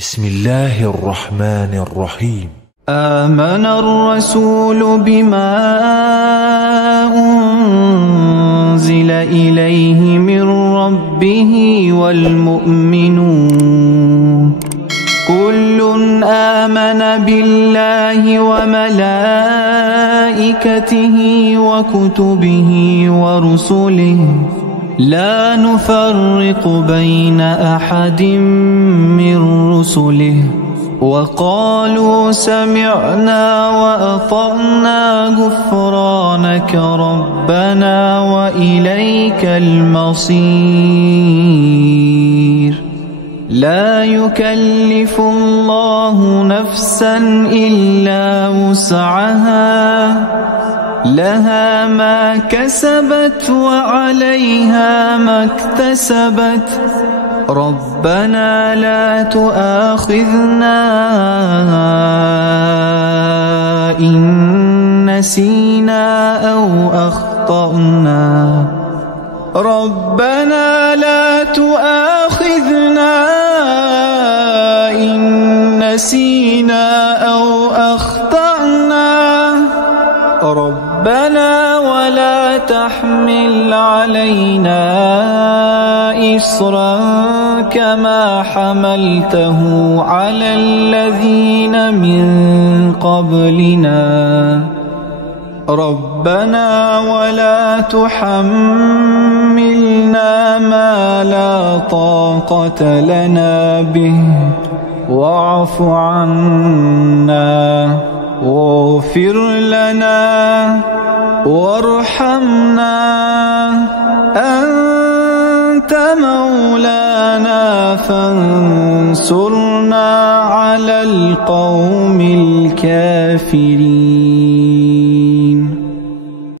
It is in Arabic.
بسم الله الرحمن الرحيم. آمن الرسول بما أنزل إليه من ربه والمؤمنون كل آمن بالله وملائكته وكتبه ورسله لا نفرق بين أحد من رسله وقالوا سمعنا وأطعنا غفرانك ربنا وإليك المصير. لا يكلف الله نفسا إلا وسعها لها ما كسبت وعليها ما اكتسبت ربنا لا تؤاخذنا إن نسينا أو أخطأنا ربنا لا تؤاخذنا إن نسينا أو أخطأنا ربنا ولا تحمل علينا إصرا كما حملته على الذين من قبلنا ربنا ولا تحملنا ما لا طاقة لنا به واعف عنا واغفر لنا وارحمنا أنت مولانا فانصرنا على القوم الكافرين.